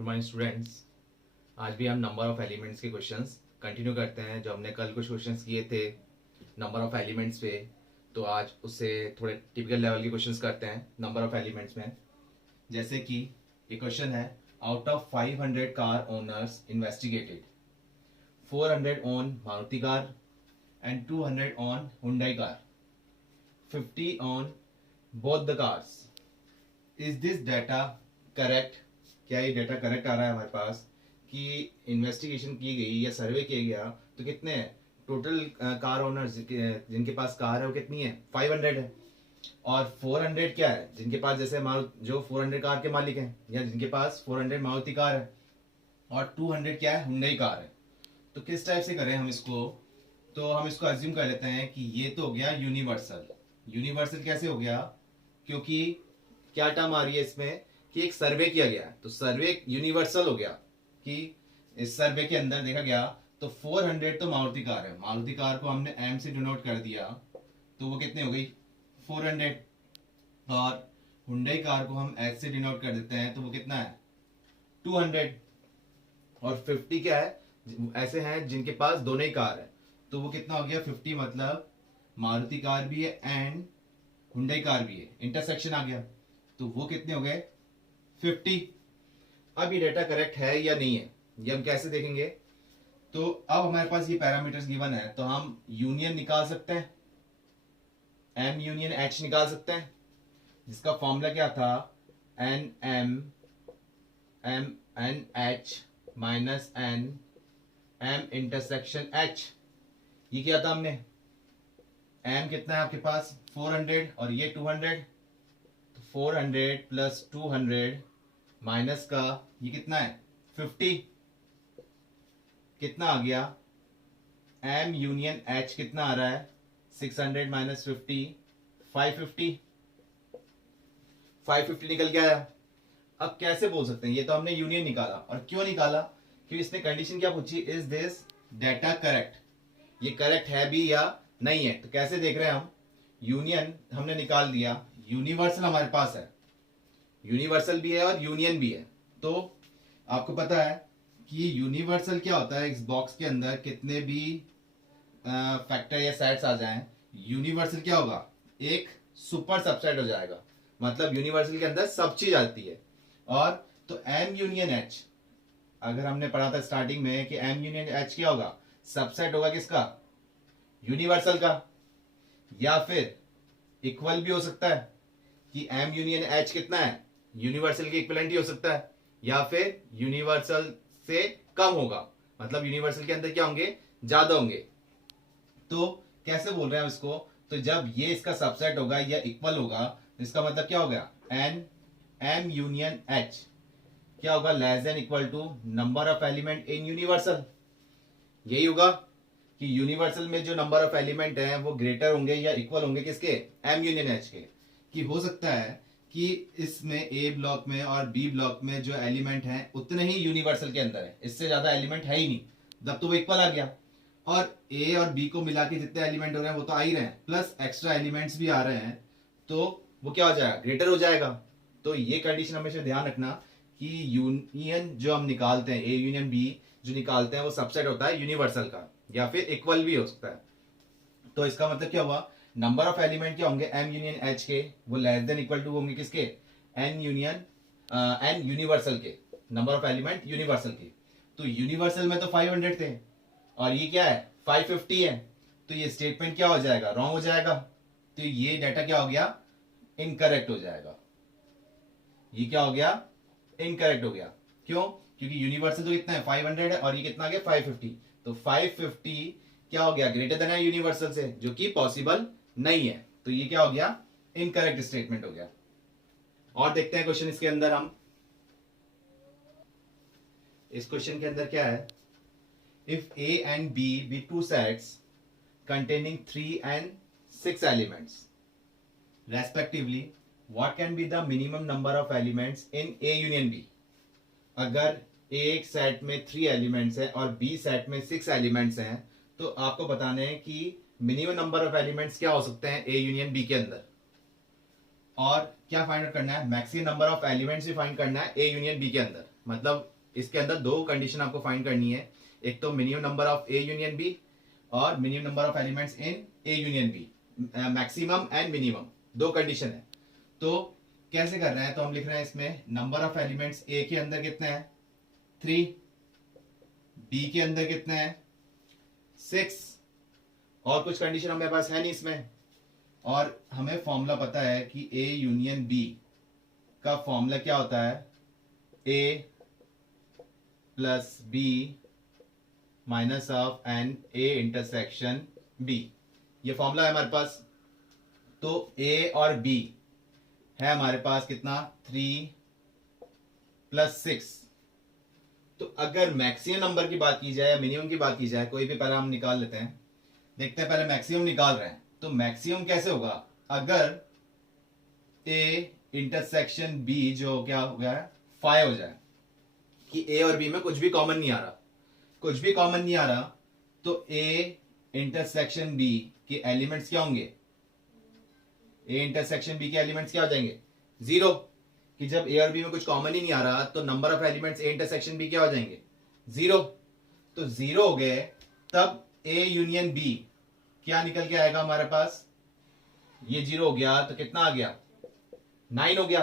Good morning students. आज भी हम नंबर ऑफ एलिमेंट्स के क्वेश्चंस कंटिन्यू करते हैं। जो हमने कल कुछ क्वेश्चंस किए थे नंबर ऑफ एलिमेंट्स पे, तो आज उससे थोड़े टिपिकल लेवल के क्वेश्चंस करते हैं नंबर ऑफ एलिमेंट्स में। जैसे कि ये क्वेश्चन है, out of 500 car owners investigated, 400 on Maruti car and 200 on Hyundai car, 50 on both the cars. Is this data correct? क्या ये डाटा करेक्ट आ रहा है हमारे पास कि इन्वेस्टिगेशन की गई या सर्वे किया गया तो कितने टोटल कार ओनर्स जिनके पास कार है वो कितनी है? 500 है। और 400 क्या है? जिनके पास, जैसे जो 400 कार के मालिक हैं या जिनके पास 400 मारुति कार है, और 200 क्या है? हुंडई कार है। तो किस टाइप से करें हम इसको? तो हम इसको अज्यूम कर लेते हैं कि ये तो हो गया यूनिवर्सल। यूनिवर्सल कैसे हो गया? क्योंकि क्या टर्म आ रही है इसमें कि एक सर्वे किया गया, तो सर्वे यूनिवर्सल हो गया कि इस सर्वे के अंदर देखा गया तो 400 तो मारुति कार है, मारुति कार को हमने एम से डिनोट कर दिया तो वो कितनी हो गई? 400। और हुंडई कार को हम एच से डिनोट कर देते हैं तो वो कितना है? 200। और 50 क्या है? ऐसे हैं जिनके पास दोनों ही कार है, तो वो कितना हो गया? 50 मतलब मारुति कार भी है एंड हुंडई कार भी है, इंटरसेक्शन आ गया, तो वो कितने हो गए? 50। अब ये डाटा करेक्ट है या नहीं है ये हम कैसे देखेंगे? तो अब हमारे पास ये पैरामीटर्स गिवन है तो हम यूनियन निकाल सकते हैं, एम यूनियन एच निकाल सकते हैं, जिसका फॉर्मूला क्या था? N M M N H minus N M intersection H. ये क्या था हमने? एम कितना है आपके पास? 400 और ये 200, तो 400 प्लस 200 माइनस का ये कितना है? 50। कितना आ गया? एम यूनियन एच कितना आ रहा है? 600 माइनस 50, 550। 550 निकल के आया। अब कैसे बोल सकते हैं? ये तो हमने यूनियन निकाला, और क्यों निकाला? क्योंकि इसने कंडीशन क्या पूछी? Is this data correct? ये करेक्ट है भी या नहीं है? तो कैसे देख रहे हैं हम? यूनियन हमने निकाल दिया, यूनिवर्सल हमारे पास है, यूनिवर्सल भी है और यूनियन भी है। तो आपको पता है कि यूनिवर्सल क्या होता है? इस बॉक्स के अंदर कितने भी फैक्टर या सेट्स आ जाएं, यूनिवर्सल क्या होगा? एक सुपर सबसेट हो जाएगा। मतलब यूनिवर्सल के अंदर सब चीज आती है। और तो एम यूनियन एच, अगर हमने पढ़ा था स्टार्टिंग में कि एम यूनियन एच क्या होगा? सबसेट होगा किसका? यूनिवर्सल का। या फिर इक्वल भी हो सकता है कि एम यूनियन एच कितना है? यूनिवर्सल के इक्विवेलेंट ही हो सकता है, या फिर यूनिवर्सल से कम होगा, मतलब यूनिवर्सल के अंदर क्या होंगे? ज्यादा होंगे। तो कैसे बोल रहे हैं हम इसको? तो जब ये इसका सबसेट होगा या इक्वल होगा तो इसका मतलब क्या हो गया? एन एम यूनियन एच क्या होगा? Less than equal to number of element in universal. यही होगा कि यूनिवर्सल में जो नंबर ऑफ एलिमेंट है वो ग्रेटर होंगे या इक्वल होंगे किसके? एम यूनियन एच के। कि हो सकता है कि इसमें ए ब्लॉक में और बी ब्लॉक में जो एलिमेंट हैं उतने ही यूनिवर्सल के अंदर है, इससे ज्यादा एलिमेंट है ही नहीं, तब तो वो इक्वल आ गया। और ए और बी को मिला के जितने एलिमेंट हो रहे हैं वो तो आ ही रहे हैं, प्लस एक्स्ट्रा एलिमेंट्स भी आ रहे हैं, तो वो क्या हो जाएगा? ग्रेटर हो जाएगा। तो ये कंडीशन हमेशा ध्यान रखना कि यूनियन जो हम निकालते हैं, ए यूनियन बी जो निकालते हैं वो सबसेट होता है यूनिवर्सल का, या फिर इक्वल भी हो सकता है। तो इसका मतलब क्या हुआ? नंबर ऑफ एलिमेंट क्या होंगे एम यूनियन एच के? वो लेस देन इक्वल टू होंगे किसके? एन यूनिवर्सल के, नंबर ऑफ एलिमेंट यूनिवर्सल के। तो यूनिवर्सल में तो 500 थे और ये क्या है? 550 है, तो ये स्टेटमेंट क्या हो जाएगा? रॉन्ग हो जाएगा। तो ये डाटा क्या हो गया? इनकरेक्ट हो जाएगा। ये क्या हो गया? इनकरेक्ट हो गया। क्यों? क्योंकि यूनिवर्सल तो कितना है? 500 है, और ये कितना आ गया? 550। तो 550 क्या हो गया? ग्रेटर देन है यूनिवर्सल से, जो कि पॉसिबल नहीं है। तो ये क्या हो गया? इनकरेक्ट स्टेटमेंट हो गया। और देखते हैं क्वेश्चन इसके अंदर हम। इस क्वेश्चन के अंदर क्या है? If A and B be two sets containing 3 and 6 elements respectively, what can be the minimum number of elements in A union B? अगर एक सेट में 3 एलिमेंट्स है और बी सेट में 6 एलिमेंट्स हैं, तो आपको बताना है कि मिनिमम नंबर ऑफ एलिमेंट्स क्या हो सकते हैं ए यूनियन बी के अंदर। और क्या फाइंड आउट करना है? मैक्सिमम नंबर ऑफ एलिमेंट्स भी फाइंड करना है ए यूनियन बी के अंदर। मतलब इसके अंदर दो कंडीशन आपको फाइंड करनी है, एक तो minimum number of A union B और minimum number of elements in A union B, maximum and minimum, दो कंडीशन है। तो कैसे कर रहे हैं, तो हम लिख रहे हैं इसमें नंबर ऑफ एलिमेंट्स ए के अंदर कितने हैं 3, बी के अंदर कितने हैं 6, और कुछ कंडीशन हमारे पास है नहीं इसमें, और हमें फॉर्मूला पता है कि ए यूनियन बी का फॉर्मूला क्या होता है, A plus B minus of n A intersection B, ये फॉर्मूला है हमारे पास। तो ए और बी है हमारे पास कितना 3 प्लस 6। तो अगर मैक्सिमम नंबर की बात की जाए या मिनिमम की बात की जाए, कोई भी पहले हम निकाल लेते हैं, देखते हैं पहले मैक्सिमम निकाल रहे हैं। तो मैक्सिमम कैसे होगा, अगर ए इंटरसेक्शन बी जो क्या हो गया है 5 हो जाए, कि ए और बी में कुछ भी कॉमन नहीं आ रहा, कुछ भी कॉमन नहीं आ रहा, तो ए इंटरसेक्शन बी के एलिमेंट्स क्या होंगे, ए इंटरसेक्शन बी के एलिमेंट्स क्या हो जाएंगे 0, कि जब ए और बी में कुछ कॉमन ही नहीं आ रहा तो number of elements A intersection B क्या हो जाएंगे 0। तो 0 हो गए, तब ए यूनियन बी क्या निकल के आएगा हमारे पास, ये 0 हो गया तो कितना आ गया 9 हो गया।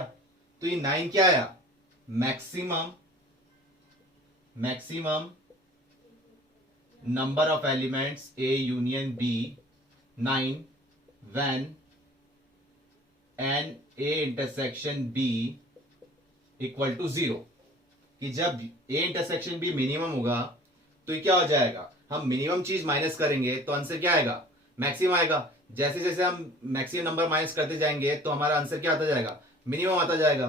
तो ये 9 क्या आया, maximum number of elements A union B 9 when N A intersection B equal to 0, कि जब ए इंटरसेक्शन बी मिनिमम होगा तो ये क्या हो जाएगा, हम मिनिमम चीज माइनस करेंगे तो आंसर क्या आएगा, मैक्सिमम आएगा। जैसे जैसे हम मैक्सिमम नंबर माइनस करते जाएंगे तो हमारा आंसर क्या आता जाएगा, मिनिमम आता जाएगा।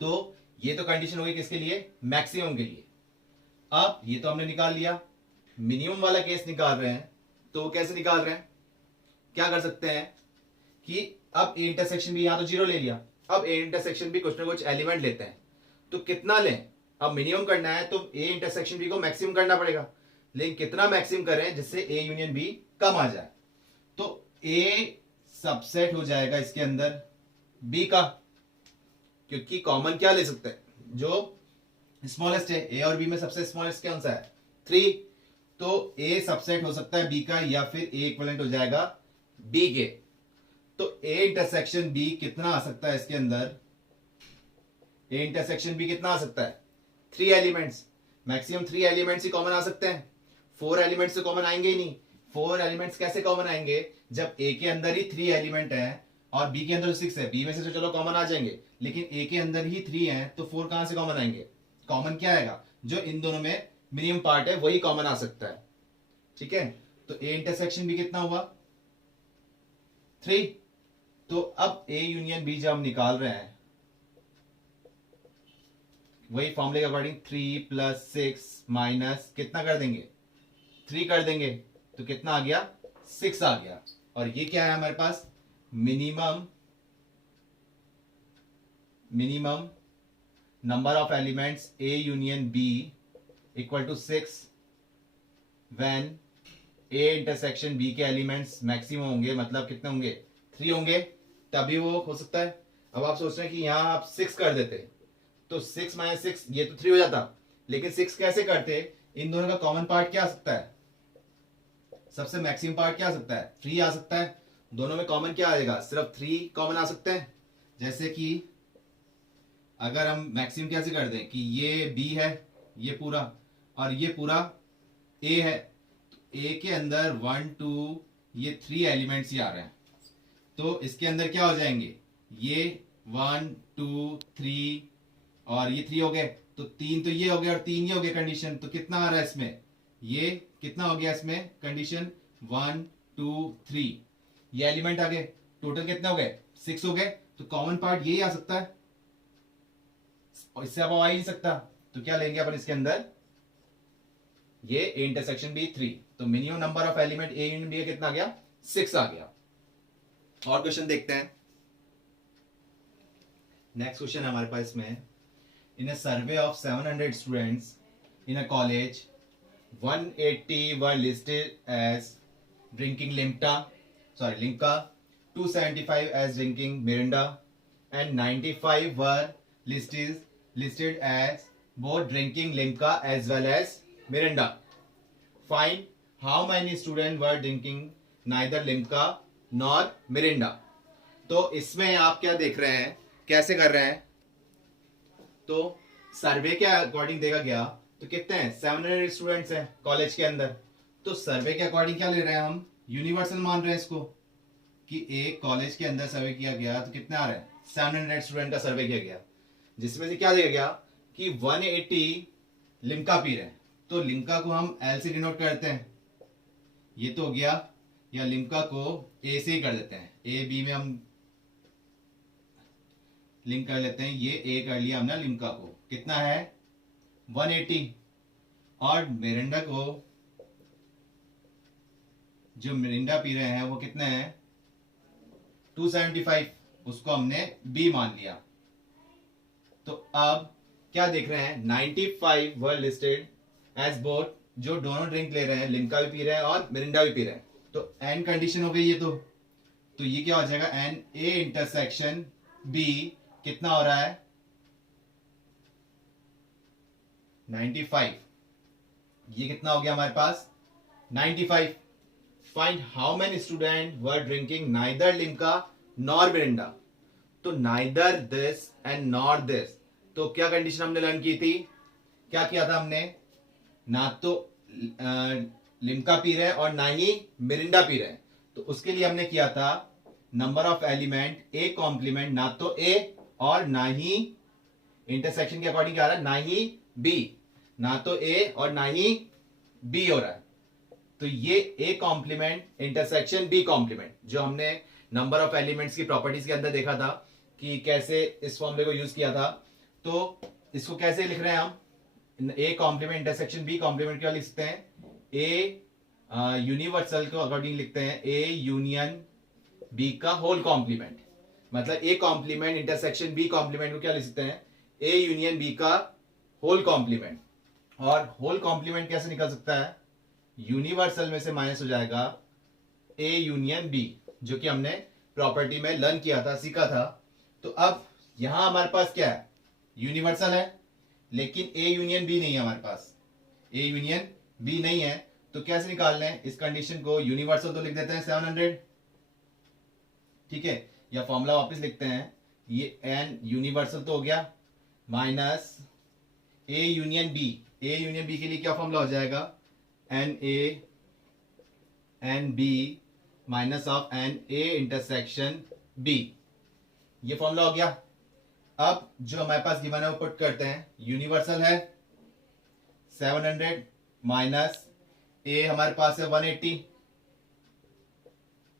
तो ये तो कंडीशन होगी किसके लिए, मैक्सिमम के लिए। अब ये तो हमने निकाल लिया, मिनिमम वाला केस निकाल रहे हैं, तो कैसे निकाल रहे हैं, क्या कर सकते हैं कि अब ए इंटरसेक्शन भी यहां तो 0 ले लिया, अब ए इंटरसेक्शन भी कुछ ना कुछ एलिमेंट लेते हैं, तो कितना लें, अब मिनिमम करना है तो ए इंटरसेक्शन बी को मैक्सिमम करना पड़ेगा, लेकिन कितना मैक्सिमम करें जिससे ए यूनियन बी कम आ जाए। तो ए सबसेट हो जाएगा इसके अंदर बी का, क्योंकि कॉमन क्या ले सकते हैं, जो स्मॉलेस्ट है, ए और बी में सबसे स्मॉलेस्ट कौन सा है 3, तो ए सबसेट हो सकता है बी का, या फिर ए इक्विवेलेंट हो जाएगा बी के। तो ए इंटरसेक्शन बी कितना आ सकता है इसके अंदर, ए इंटरसेक्शन बी कितना आ सकता है 3 एलिमेंट्स, मैक्सिमम 3 एलिमेंट्स ही कॉमन आ सकते हैं, 4 एलिमेंट्स तो कॉमन आएंगे ही नहीं। 4 एलिमेंट्स कैसे कॉमन आएंगे, जब ए के अंदर ही 3 एलिमेंट है और बी के अंदर 6 है, बी में से तो चलो कॉमन आ जाएंगे, लेकिन ए के अंदर ही 3 है, तो 4 कहां से कॉमन आएंगे, कॉमन क्या आएगा, जो इन दोनों में मिनिमम पार्ट है वही कॉमन आ सकता है। ठीक है, तो ए इंटरसेक्शन बी कितना हुआ 3। तो अब ए यूनियन बी जब हम निकाल रहे हैं, वही फॉर्मूले के अकॉर्डिंग 3 प्लस 6 माइनस कितना कर देंगे 3 कर देंगे, तो कितना आ गया 6 आ गया। और ये क्या है हमारे पास, minimum number of elements A union B equal to 6 when A intersection B के एलिमेंट्स मैक्सिमम होंगे, मतलब कितने होंगे 3 होंगे, तभी वो हो सकता है। अब आप सोच रहे हैं कि यहां आप 6 कर देते तो 6 माइनस 6 ये तो 3 हो जाता, लेकिन 6 कैसे करते, इन दोनों का कॉमन पार्ट क्या आ सकता है, सबसे मैक्सिमम पार्ट क्या आ सकता है 3 आ सकता है, दोनों में कॉमन क्या आएगा, सिर्फ 3 कॉमन आ सकते हैं। जैसे कि अगर हम मैक्सिमम कैसे कर दें कि ये b है ये पूरा और ये पूरा a है, तो a के अंदर 1 2 ये 3 एलिमेंट्स ही आ रहे हैं, तो इसके अंदर क्या हो जाएंगे, ये 1 2 3 और ये 3 हो गए, तो 3 तो ये हो गया और 3 ये हो गया कंडीशन, तो कितना आ रहा है इसमें, ये कितना हो गया इसमें कंडीशन 1 2 3, ये एलिमेंट आ गए, टोटल कितने हो गए 6 हो गए, तो कॉमन पार्ट यही आ सकता है और इससे अब आ ही नहीं सकता, तो क्या लेंगे अपन इसके अंदर, ये ए इंटरसेक्शन बी 3, तो minimum number of element A union B कितना आ गया 6 आ गया। और क्वेश्चन देखते हैं, नेक्स्ट क्वेश्चन हमारे पास इसमें, in a survey of 700 students in a college 180 were listed as drinking limca, 275 as drinking Mirinda, and 95 were listed as both drinking Limca as well as Mirinda. Find how many students were drinking neither Limca nor Mirinda. तो इसमें आप क्या देख रहे हैं, कैसे कर रहे हैं? तो सर्वे के अकॉर्डिंग देखा गया तो कितने हैं, 700 स्टूडेंट्स हैं कॉलेज के अंदर. तो सर्वे के अकॉर्डिंग क्या ले रहे हैं हम, यूनिवर्सल मान रहे हैं इसको कि एक कॉलेज के अंदर सर्वे किया गया तो कितने आ रहे हैं, 700 स्टूडेंट का सर्वे किया गया, जिसमें से क्या देखा गया कि 180 लिम्का पी रहे हैं. तो लिम्का को हम एल से डिनोट करते हैं, ये तो हो गया, या लिम्का को ए से ही कर देते हैं, ए बी में हम लिंक कर लेते हैं. ये ए कर लिया हमने लिम्का को, कितना है 180, और मिरिंडा को, जो मिरिंडा पी रहे हैं वो कितने हैं 275, उसको हमने बी मान लिया. तो अब क्या देख रहे हैं, 95 वर लिस्टेड एज बोथ, जो दोनों ड्रिंक ले रहे हैं, लिम्का भी पी रहे हैं और मिरिंडा भी पी रहे हैं. तो एन कंडीशन हो गई ये. तो ये क्या हो जाएगा, एन ए इंटरसेक्शन बी कितना हो रहा है 95. ये कितना हो गया हमारे पास 95. Find how many student were drinking neither Limca nor Mirinda. तो neither this and not this, तो क्या कंडीशन हमने लर्न की थी, क्या किया था हमने, ना तो लिम्का पी रहे हैं और ना ही मिरिंडा पी रहे हैं. तो उसके लिए हमने किया था number of element A complement, ना तो ए और ना ही इंटरसेक्शन के अकॉर्डिंग क्या आ रहा है, ना ही बी, ना तो ए और ना ही बी हो रहा है. तो ये A complement intersection B complement, जो हमने नंबर ऑफ एलिमेंट्स की प्रॉपर्टीज के अंदर देखा था कि कैसे इस फॉर्मूले को यूज किया था. तो इसको कैसे लिख रहे हैं हम, A complement intersection B complement क्या लिखते हैं, ए यूनिवर्सल को अकॉर्डिंग लिखते हैं ए यूनियन बी का होल कॉम्प्लीमेंट. मतलब A complement intersection B complement को क्या लिख सकते हैं, ए यूनियन बी का होल कॉम्प्लीमेंट. और होल कॉम्प्लीमेंट कैसे निकल सकता है, यूनिवर्सल में से माइनस हो जाएगा ए यूनियन बी, जो कि हमने प्रॉपर्टी में लर्न किया था, सीखा था. तो अब यहां हमारे पास क्या है, यूनिवर्सल है, लेकिन ए यूनियन बी नहीं है हमारे पास, ए यूनियन बी नहीं है. तो कैसे निकाल लें इस कंडीशन को, यूनिवर्सल तो लिख देते हैं 700, ठीक है, या फॉर्मूला वापस लिखते हैं, ये एन यूनिवर्सल तो हो गया minus A union B. A union B के लिए क्या फॉर्मूला हो जाएगा, n A n B minus of n A intersection B. ये फॉर्मूला हो गया. अब जो हमारे पास गिवन है वो पुट करते हैं, यूनिवर्सल है 700 माइनस ए हमारे पास है 180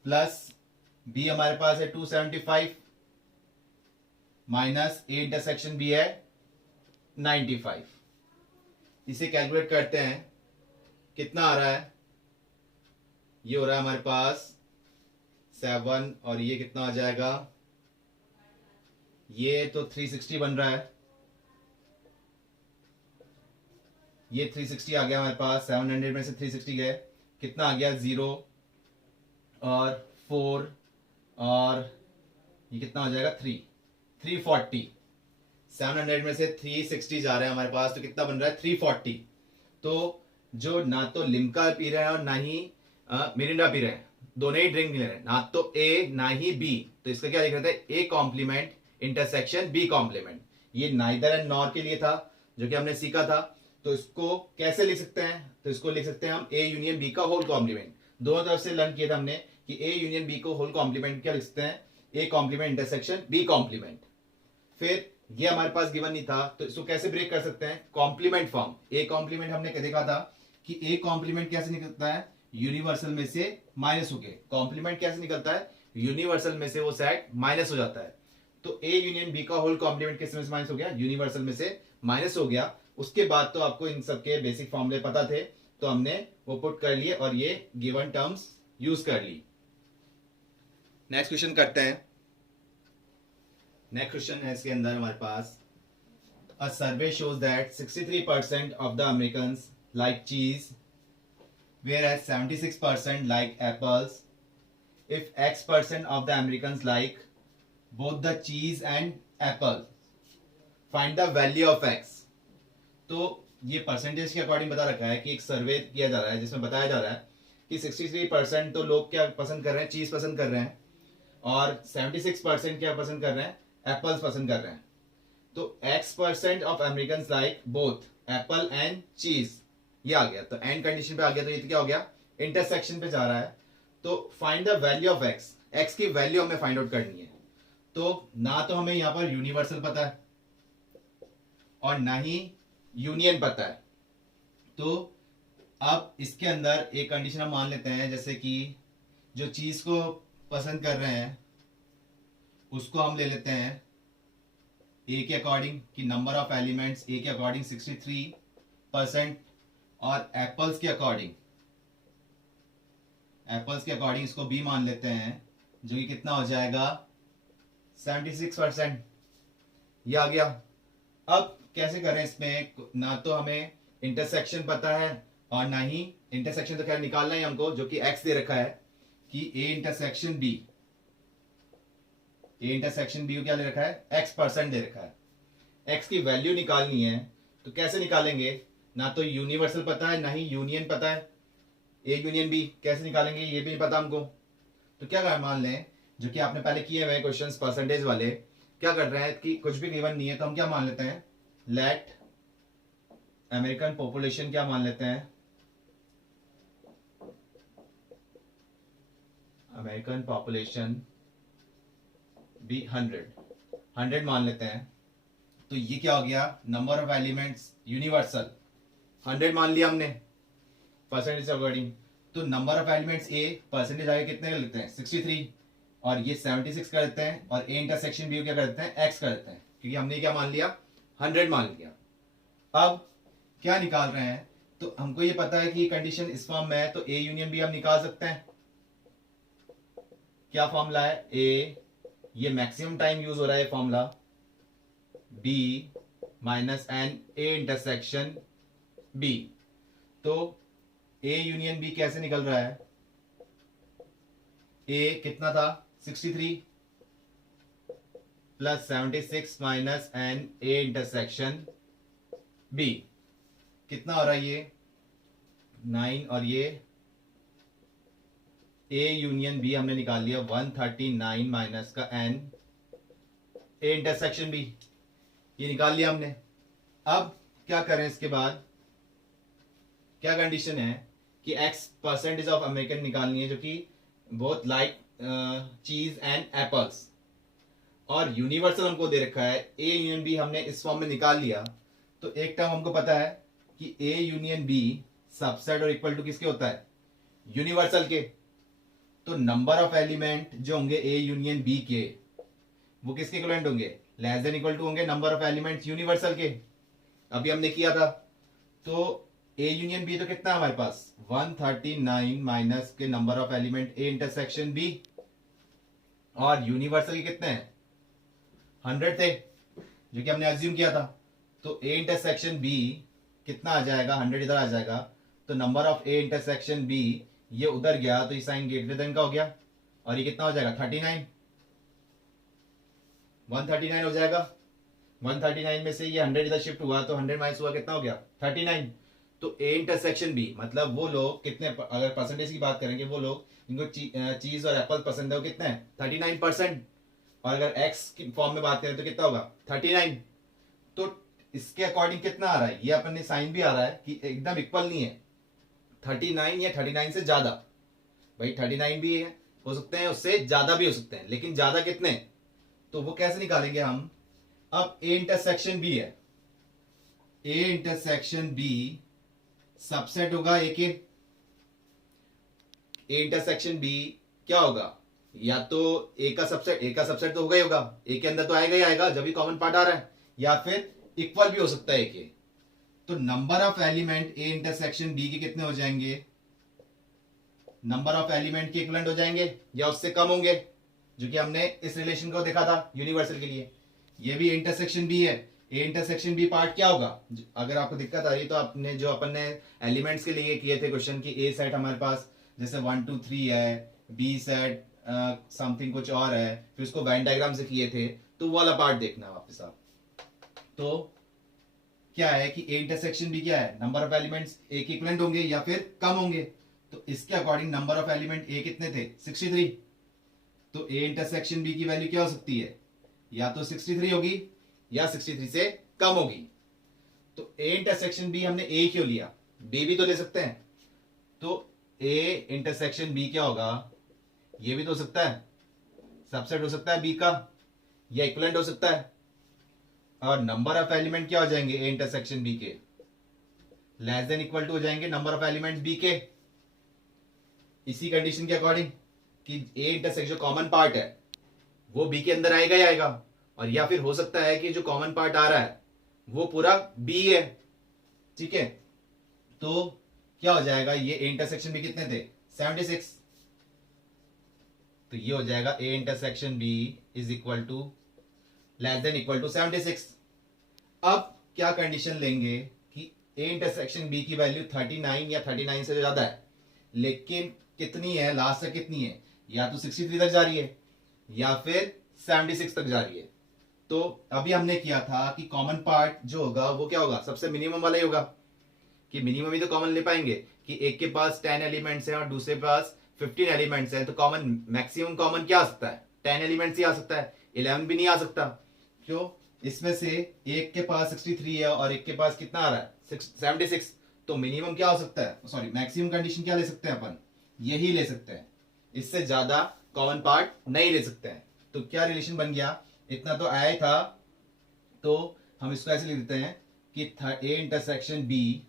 प्लस बी हमारे पास है 275 माइनस ए इंटरसेक्शन बी है 95. इसे कैलकुलेट करते हैं, कितना आ रहा है, ये हो रहा है हमारे पास 7, और ये कितना आ जाएगा, ये तो 360 बन रहा है, ये 360 आ गया हमारे पास, 700 में से 360 गए, कितना आ गया 0 और 4 और ये कितना हो जाएगा 340. 700 में से 360 जा रहे हैं हमारे पास, तो कितना बन रहा है 340. तो जो ना तो लिम्का पी रहे हैं और ना ही मिरिंडा पी रहे हैं, दोनों ही ड्रिंक ले रहे हैं, ना तो ए ना ही बी, तो इसका क्या लिख रहे थे, A complement intersection B complement. ये नाइदर एंड नॉर के लिए था जो कि हमने सीखा था. तो इसको कैसे लिख सकते हैं, तो इसको लिख सकते हैं हम ए यूनियन बी का होल कॉम्प्लीमेंट. दोनों तरफ से लर्न किया था हमने कि ए यूनियन बी को होल कॉम्प्लीमेंट क्या लिख सकते हैं, A complement intersection B complement. फिर ये हमारे पास गिवन नहीं था, तो इसको कैसे ब्रेक कर सकते हैं, कॉम्प्लीमेंट फॉर्म. ए कॉम्प्लीमेंट हमने देखा था कि ए कॉम्प्लीमेंट कैसे निकलता है, यूनिवर्सल में से माइनस हो गए. कॉम्प्लीमेंट कैसे निकलता है, यूनिवर्सल में से वो सेट माइनस हो जाता है. तो ए यूनियन बी का होल कॉम्प्लीमेंट किस में से माइनस हो गया, यूनिवर्सल में से माइनस हो गया. उसके बाद तो आपको इन सबके बेसिक फॉर्मूले पता थे, तो हमने वो पुट कर लिए और ये गिवन टर्म्स यूज कर ली. नेक्स्ट क्वेश्चन करते हैं. नेक्स्ट क्वेश्चन है इसके अंदर हमारे पास, a survey shows that 63% of the Americans like cheese whereas 76% like apples. If X% of the Americans like both the cheese and apple, find the value of X. तो ये percentage के according बता रखा है कि एक सर्वे किया जा रहा है जिसमें बताया जा रहा है कि 63% तो लोग क्या पसंद कर रहे हैं, चीज पसंद कर रहे हैं, और 76% क्या पसंद कर रहे हैं, एप्पल्स पसंद कर रहे हैं। तो X% of American like both Apple and चीज, ये आ गया। तो एंड कंडीशन पे आ गया, तो ये क्या हो गया, इंटरसेक्शन पे जा रहा है। तो find the value of x, x की वैल्यू हमें फाइंड आउट करनी है। तो ना तो हमें यहां पर यूनिवर्सल पता है और ना ही यूनियन पता है। तो अब इसके अंदर एक कंडीशन हम मान लेते हैं, जैसे कि जो चीज को पसंद कर रहे हैं उसको हम ले लेते हैं ए के अकॉर्डिंग, कि नंबर ऑफ एलिमेंट्स ए के अकॉर्डिंग 63%, और एप्पल्स के अकॉर्डिंग इसको बी मान लेते हैं, जो कि कितना हो जाएगा 76%। ये आ गया। अब कैसे करें इसमें, ना तो हमें इंटरसेक्शन पता है और ना ही इंटरसेक्शन तो खैर निकालना है हमको, जो कि एक्स दे रखा है कि ए इंटरसेक्शन बी को क्या ले रखा है, x% दे रखा है। x की वैल्यू निकालनी है, तो कैसे निकालेंगे, ना तो यूनिवर्सल पता है ना ही यूनियन पता है, ए यूनियन बी कैसे निकालेंगे ये भी नहीं पता हमको। तो क्या कर, मान लें जो कि आपने पहले किए हुए क्वेश्चंस परसेंटेज वाले, क्या कर रहे हैं कि कुछ भी गिवन नहीं है तो हम क्या मान लेते हैं, लेट अमेरिकन पॉपुलेशन क्या मान लेते हैं, अमेरिकन पॉपुलेशन बी 100 मान लेते हैं। तो ये क्या हो गया, नंबर ऑफ एलिमेंट्स यूनिवर्सल 100 मान लिया हमने परसेंटेज अकॉर्डिंग। तो number of elements a percentage आगे कितने कर लेते हैं 63, और ये 76 कर देते हैं, और ए इंटरसेक्शन बी क्या कर देते हैं, एक्स कर देते हैं, क्योंकि हमने क्या मान लिया 100 मान लिया। अब क्या निकाल रहे हैं, तो हमको ये पता है कि कंडीशन इस फॉर्म में है, तो ए यूनियन बी हम निकाल सकते हैं। क्या फॉर्मूला है, ए, ये मैक्सिमम टाइम यूज हो रहा है formula, B minus n A intersection B. तो ए यूनियन बी कैसे निकल रहा है, ए कितना था 63 plus 76 minus n A intersection B, कितना हो रहा है ये 9, और ये ए यूनियन बी हमने निकाल लिया 139 माइनस का एन ए इंटरसेक्शन बी, ये निकाल लिया हमने। अब क्या करें, इसके बाद क्या कंडीशन है कि x% ऑफ अमेरिकन निकालनी है, जो कि बोथ लाइक चीज एंड एप्पल्स, और यूनिवर्सल हमको दे रखा है ए यूनियन बी, हमने इस फॉर्म में निकाल लिया। तो एक टर्म हमको पता है कि ए यूनियन बी सबसेट और इक्वल टू किसके होता है, यूनिवर्सल के। तो नंबर ऑफ एलिमेंट जो होंगे ए यूनियन बी के, वो किसके इक्विवेलेंट होंगे, लेस देन इक्वल टू होंगे नंबर ऑफ एलिमेंट्स यूनिवर्सल के, अभी हमने किया था। तो ए यूनियन बी तो कितना है हमारे पास 139 माइनस के number of element A intersection B, और यूनिवर्सल के कितने हैं 100 थे, जो कि हमने अज्यूम किया था। तो ए इंटरसेक्शन बी कितना आ जाएगा, 100 इधर आ जाएगा, तो number of A intersection B ये उधर गया, तो ये साइन ग्रेटर देन का हो गया, और ये कितना हो जाएगा 39, 139 हो जाएगा। 139 में से ये 100 इधर शिफ्ट हुआ, तो 100 माइनस हुआ, कितना हो गया 39। तो ए इंटरसेक्शन बी मतलब वो लोग कितने, अगर परसेंटेज की बात करेंगे, वो लोग जिनको चीज और एप्पल पसंद है वो कितने हैं 39%, और अगर एक्स की फॉर्म में बात करें तो कितना होगा 39। तो इसके अकॉर्डिंग कितना आ रहा है, ये अपन ने साइन भी आ रहा है कि एकदम इक्वल नहीं है, 39 या 39 से ज्यादा। भाई 39 भी है, हो सकते हैं, उससे ज्यादा भी हो सकते हैं, लेकिन ज्यादा कितने, तो वो कैसे निकालेंगे हम। अब ए इंटरसेक्शन बी है, ए इंटरसेक्शन बी सबसेट होगा ए के, ए इंटरसेक्शन बी क्या होगा, या तो ए का सबसेट तो होगा ही होगा, ए के अंदर तो आएगा ही आएगा जब भी कॉमन पार्ट आ रहा है, या फिर इक्वल भी हो सकता है ए के। तो number of element A intersection B के कितने हो जाएंगे, नंबर ऑफ एलिमेंट के इक्वलेंट हो जाएंगे या उससे कम होंगे, जो कि हमने इस रिलेशन को देखा था यूनिवर्सल के लिए। ये भी इंटरसेक्शन बी है, ए इंटरसेक्शन बी पार्ट क्या होगा, अगर आपको दिक्कत आ रही तो आपने जो अपन ने एलिमेंट्स के लिए किए थे क्वेश्चन की, ए सेट हमारे पास जैसे 1 2 3 है, बी सेट समथिंग कुछ और है, फिर उसको वेन डायग्राम से किए थे, तो वो वाला पार्ट देखना वापस आप। तो क्या है कि ए इंटरसेक्शन बी क्या है, नंबर ऑफ एलिमेंट्स ए के इक्विवेलेंट होंगे या फिर कम होंगे। तो इसके अकॉर्डिंग नंबर ऑफ एलिमेंट ए कितने थे, 63। तो ए इंटरसेक्शन बी की वैल्यू क्या हो सकती है, या तो 63 होगी या 63 से कम होगी। तो ए इंटरसेक्शन बी हमने ए क्यों लिया, बी भी तो ले सकते हैं। तो ए इंटरसेक्शन बी क्या होगा, ये भी तो हो सकता है, सबसेट हो सकता है बी का, या इक्विवेलेंट हो सकता है। और नंबर ऑफ एलिमेंट क्या हो जाएंगे ए इंटरसेक्शन बी के, लेस देन इक्वल टू हो जाएंगे नंबर ऑफ एलिमेंट्स बी के। इसी कंडीशन के अकॉर्डिंग कि ए इंटरसेक्शन जो कॉमन पार्ट है वो बी के अंदर आएगा ही आएगा, और या फिर हो सकता है कि जो कॉमन पार्ट आ रहा है वो पूरा बी है। ठीक है, तो क्या हो जाएगा, ये ए इंटरसेक्शन बी कितने थे, 76। तो ये हो जाएगा A intersection B is equal to less than equal to 76। अब क्या कंडीशन लेंगे कि ए इंटरसेक्शन बी की वैल्यू 39 या 39 से ज्यादा है, लेकिन कितनी है, लास्ट तक कितनी है, या तो 63 तक जा रही है या फिर 76 तक जा रही है। तो अभी हमने किया था कि कॉमन पार्ट जो होगा वो क्या होगा, सबसे मिनिमम वाला ही होगा, कि मिनिमम ही तो कॉमन ले पाएंगे, कि एक के पास 10 एलिमेंट्स हैं और दूसरे पास 15 एलिमेंट्स हैं, तो कॉमन मैक्सिमम कॉमन क्या आ सकता है, 10 एलिमेंट्स ही आ सकता है, 11 भी नहीं आ सकता। क्यों, इसमें से एक के पास 63 है और एक के पास कितना आ रहा है, 76। तो मिनिमम क्या हो सकता है, सॉरी मैक्सिमम कंडीशन क्या ले सकते हैं अपन, यही ले सकते हैं, इससे ज्यादा कॉमन पार्ट नहीं ले सकते हैं। तो क्या रिलेशन बन गया, इतना तो आया ही था, तो हम इसको ऐसे लिख देते हैं कि ए इंटरसेक्शन बी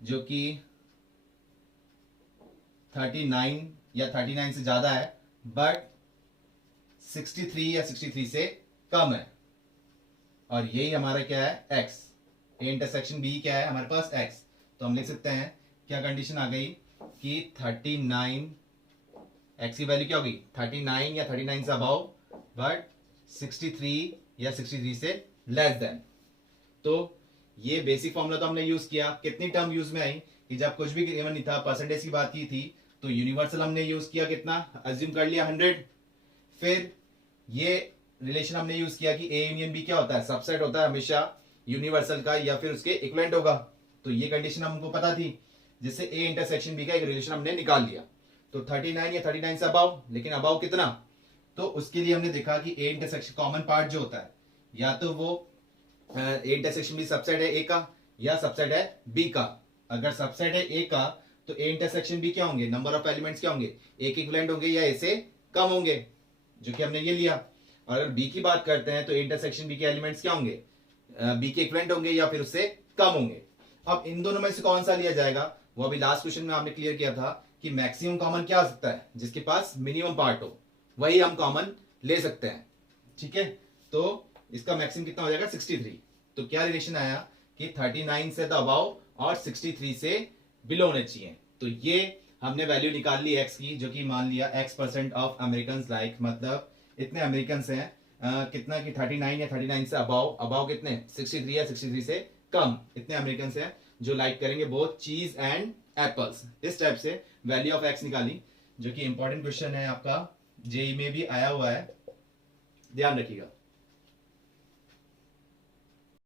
जो कि 39 या 39 से ज्यादा है बट 63 या 63 से कम है, और यही हमारा क्या है, x। ए इंटरसेक्शन बी क्या है हमारे पास, x। तो हम लिख सकते हैं क्या कंडीशन आ गई कि 39 x की वैल्यू क्या होगी, 39 या 39 से अबाउ बट 63 या 63 से लेस देन। तो ये बेसिक फॉर्मूला तो हमने यूज किया। कितनी टर्म यूज में आई कि जब कुछ भी गिवन नहीं था, परसेंटेज की बात की थी, तो यूनिवर्सल हमने यूज किया, कितना अज्यूम कर लिया 100। फिर ये रिलेशन हमने यूज किया कि ए यूनियन बी क्या होता है, सबसेट होता है हमेशा यूनिवर्सल का या फिर उसके इक्विवेलेंट होगा। तो ये कंडीशन हमको पता थी, जिससे ए इंटरसेक्शन बी का एक रिलेशन हमने निकाल लिया। तो 39 या 39 से अबाउ, लेकिन अबाउ कितना, तो उसके लिए हमने देखा कि ए इंटरसेक्शन कॉमन पार्ट जो होता है, या तो वो ए इंटरसेक्शन बी सबसेट है ए का या सबसेट है बी का। अगर सबसेट है ए का तो ए इंटरसेक्शन बी क्या होंगे, नंबर ऑफ एलिमेंट्स क्या होंगे, ए के इक्विवेलेंट होंगे या ए से कम होंगे, जो कि हमने ये लिया। और अगर बी की बात करते हैं तो इंटरसेक्शन बी के एलिमेंट्स क्या होंगे, बी के इक्विवेलेंट होंगे या फिर उससे कम होंगे। अब इन दोनों में से कौन सा लिया जाएगा, वो अभी लास्ट क्वेश्चन में हमने क्लियर किया था कि मैक्सिमम कॉमन क्या आ सकता है, जिसके पास मिनिमम पार्ट हो वही हम कॉमन ले सकते हैं। ठीक है, तो इसका मैक्सिमम कितना हो जाएगा, 63। तो क्या रिलेशन आया कि 39 से तो अबाउ और 63 से बिलो होने चाहिए। तो ये हमने वैल्यू निकाल ली x की, जो कि मान लिया x% ऑफ अमेरिकन लाइक, मतलब इतने अमेरिकन हैं, कितना कि 39 या 39 से अबाउ कितने, 63 या 63 से कम, इतने अमेरिकन हैं जो लाइक करेंगे बोथ चीज एंड एप्पल्स। इस टाइप से वैल्यू ऑफ x निकाली, जो कि इंपॉर्टेंट क्वेश्चन है आपका, जेई में भी आया हुआ है, ध्यान रखिएगा।